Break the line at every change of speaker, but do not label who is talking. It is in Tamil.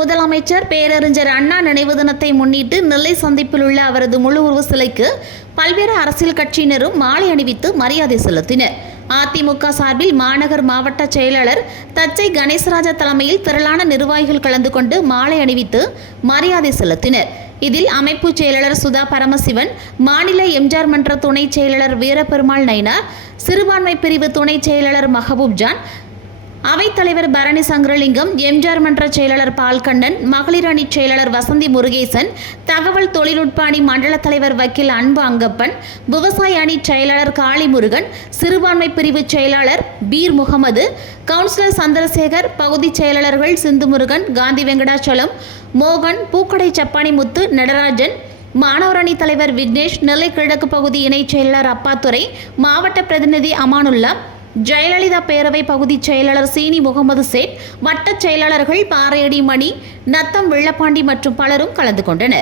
முதலமைச்சர் பேரறிஞர் அண்ணா நினைவு தினத்தை முன்னிட்டு நெல்லை சந்திப்பில் உள்ள அவரது முழு உருவ சிலைக்கு பல்வேறு அரசியல் கட்சியினரும் மாலை அணிவித்து மரியாதை செலுத்தினர். அதிமுக சார்பில் மாநகர் மாவட்ட செயலாளர் தச்சை கணேசராஜா தலைமையில் திரளான நிர்வாகிகள் கலந்து கொண்டு மாலை அணிவித்து மரியாதை செலுத்தினர். இதில் அமைப்பு செயலாளர் சுதா பரமசிவன் மாநில எம்ஜிஆர் மன்ற துணை செயலாளர் வீரபெருமாள் நயினார் சிறுபான்மை பிரிவு துணை செயலாளர் மஹபூப் ஜான் அவைத்தலைவர் பரணி சங்கரலிங்கம் எம்ஜிஆர் மன்ற செயலாளர் பால்கண்ணன் மகளிர் அணி செயலாளர் வசந்தி முருகேசன் தகவல் தொழில்நுட்ப அணி மண்டல தலைவர் வக்கீல் அன்பு அங்கப்பன் விவசாய அணி செயலாளர் காளிமுருகன் சிறுபான்மை பிரிவு செயலாளர் பீர் முகமது கவுன்சிலர் சந்திரசேகர் பகுதி செயலாளர்கள் சிந்துமுருகன் காந்தி வெங்கடாச்சலம் மோகன் பூக்கடை சப்பானி முத்து நடராஜன் மாணவரணி தலைவர் விக்னேஷ் நெல்லை கிழக்கு பகுதி இணைச் செயலாளர் அப்பாத்துறை மாவட்ட பிரதிநிதி அமானுல்லா ஜெயலலிதா பேரவை பகுதி செயலாளர் சீனி முகமது சேட் வட்டச் செயலாளர்கள் பாறையடி மணி நத்தம் வெள்ளப்பாண்டி மற்றும் பலரும் கலந்து கொண்டனர்.